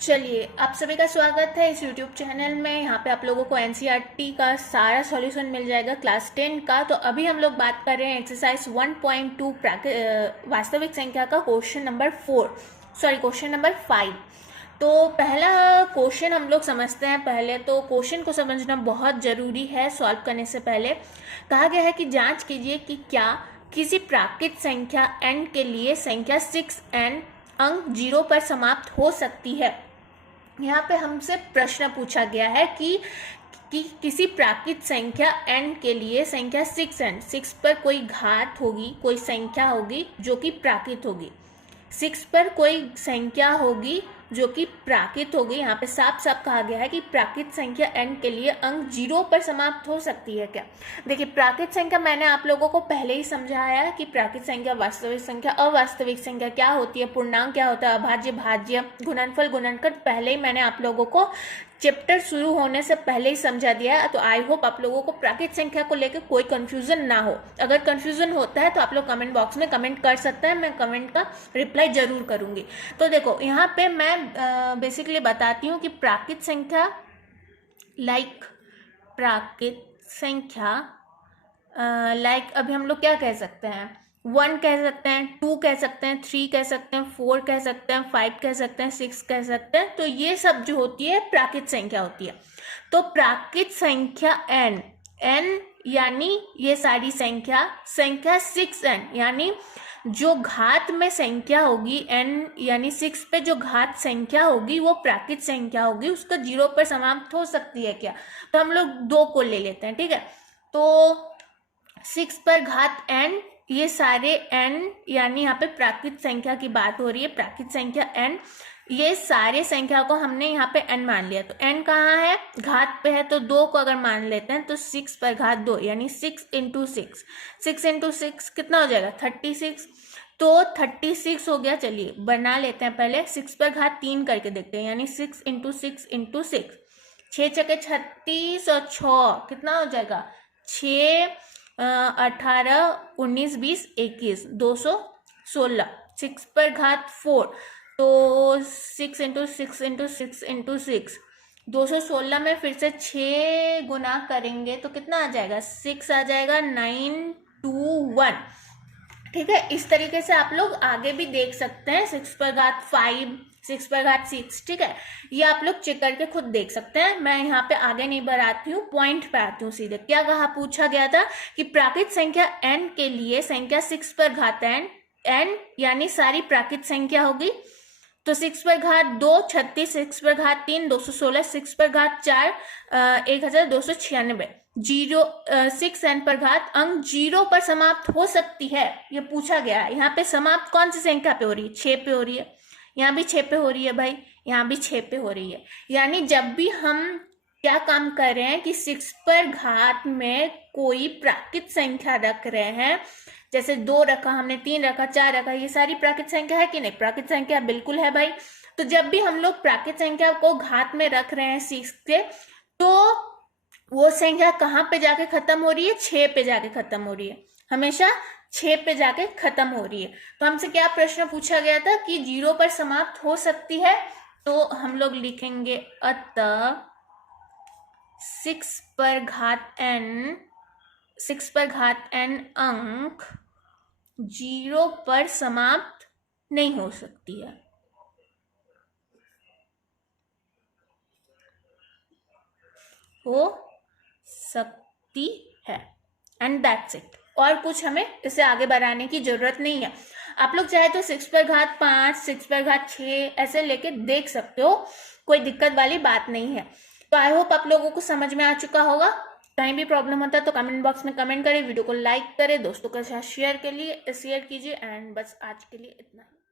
चलिए, आप सभी का स्वागत है इस यूट्यूब चैनल में। यहाँ पे आप लोगों को एनसीईआरटी का सारा सॉल्यूशन मिल जाएगा क्लास 10 का। तो अभी हम लोग बात कर रहे हैं एक्सरसाइज 1.2 वास्तविक संख्या का क्वेश्चन नंबर 5। तो पहला क्वेश्चन हम लोग समझते हैं। पहले तो क्वेश्चन को समझना बहुत ज़रूरी है सॉल्व करने से पहले। कहा गया है कि जांच कीजिए कि क्या किसी प्राकृत संख्या n के लिए संख्या 6n अंक 0 पर समाप्त हो सकती है। यहाँ पे हमसे प्रश्न पूछा गया है कि किसी प्राकृत संख्या n के लिए संख्या 6n, 6 पर कोई घात होगी, कोई संख्या होगी जो कि प्राकृत होगी। 6 पर कोई संख्या होगी जो कि प्राकृत होगी। यहाँ पे साफ साफ कहा गया है कि प्राकृत संख्या n के लिए अंक 0 पर समाप्त हो सकती है क्या। देखिए, प्राकृत संख्या मैंने आप लोगों को पहले ही समझाया है कि प्राकृत संख्या, वास्तविक संख्या, अवास्तविक संख्या क्या होती है, पूर्णांक क्या होता है, अभाज्य, भाज्य, गुणनफल, गुणनखंड, पहले ही मैंने आप लोगों को चैप्टर शुरू होने से पहले ही समझा दिया है। तो आई होप आप लोगों को प्राकृत संख्या को लेकर कोई कंफ्यूजन ना हो। अगर कंफ्यूजन होता है तो आप लोग कमेंट बॉक्स में कमेंट कर सकते हैं, मैं कमेंट का रिप्लाई जरूर करूंगी। तो देखो, यहाँ पे मैं बेसिकली बताती हूँ कि प्राकृत संख्या प्राकृत संख्या अभी हम लोग क्या कह सकते हैं, 1 कह सकते हैं, 2 कह सकते हैं, 3 कह सकते हैं, 4 कह सकते हैं, 5 कह सकते हैं, 6 कह सकते हैं। तो ये सब जो होती है प्राकृत संख्या होती है। तो प्राकृत संख्या n यानी ये सारी संख्या 6n यानी जो घात में संख्या होगी, n यानी 6 पे जो घात संख्या होगी वो प्राकृत संख्या होगी, उसका 0 पर समाप्त हो सकती है क्या। तो हम लोग 2 को ले लेते हैं, ठीक है। तो 6 पर घात n, ये सारे n यानी यहाँ पे प्राकृत संख्या की बात हो रही है, प्राकृत संख्या n, ये सारे संख्या को हमने यहाँ पे n मान लिया। तो n कहाँ है, घात पे है, तो 2 को अगर मान लेते हैं तो 6 पर घात 2 यानी 6 इंटू 6 कितना हो जाएगा, 36। तो 36 हो गया। चलिए बना लेते हैं पहले, 6 पर घात 3 करके देखते हैं, यानी 6 इंटू 6 इंटू 6, 6 छके 36 और 6 कितना हो जाएगा, 6 18 19 20 21 216। 6 पर घात 4, तो 6 इंटू 6 इंटू 6 इंटू 6, 216 में फिर से 6 गुना करेंगे तो कितना आ जाएगा, 6 आ जाएगा, 921। ठीक है, इस तरीके से आप लोग आगे भी देख सकते हैं। 6 पर घात 5, 6 पर घात 6, ठीक है, ये आप लोग चेक करके खुद देख सकते हैं। मैं यहाँ पे आगे नहीं बढ़ाती हूँ, पॉइंट पे आती हूँ सीधे। क्या कहा, पूछा गया था कि प्राकृत संख्या n के लिए संख्या 6 पर घात n यानी सारी प्राकृत संख्या होगी। तो 6 पर घात 2 36, 6 पर घात 3 216, 6 पर घात 4 1296, 6n पर घात अंक 0 पर समाप्त हो सकती है, ये पूछा गया है। यहाँ पे समाप्त कौन सी संख्या पे हो रही है, 6 पे हो रही है, यहाँ भी 6 पे हो रही है भाई, यहाँ भी 6 पे हो रही है। यानी जब भी हम क्या काम कर रहे हैं कि 6 पर घात में कोई प्राकृत संख्या रख रहे हैं, जैसे 2 रखा हमने, 3 रखा, 4 रखा, ये सारी प्राकृत संख्या है कि नहीं, प्राकृत संख्या बिल्कुल है भाई। तो जब भी हम लोग प्राकृत संख्या को घात में रख रहे हैं 6 के, तो वो संख्या कहाँ पे जाके खत्म हो रही है, 6 पे जाके खत्म हो रही है, हमेशा 6 पे जाके खत्म हो रही है। तो हमसे क्या प्रश्न पूछा गया था कि 0 पर समाप्त हो सकती है। तो हम लोग लिखेंगे अतः 6 पर घात n अंक 0 पर समाप्त नहीं हो सकती है। हो सकती है, एंड दैट्स इट। और कुछ हमें इसे आगे बढ़ाने की जरूरत नहीं है। आप लोग चाहे तो 6 पर घात 5, 6 पर घात 6 ऐसे लेके देख सकते हो, कोई दिक्कत वाली बात नहीं है। तो आई होप आप लोगों को समझ में आ चुका होगा। कहीं भी प्रॉब्लम होता है तो कमेंट बॉक्स में कमेंट करें, वीडियो को लाइक करें, दोस्तों के साथ शेयर कीजिए, एंड बस आज के लिए इतना ही।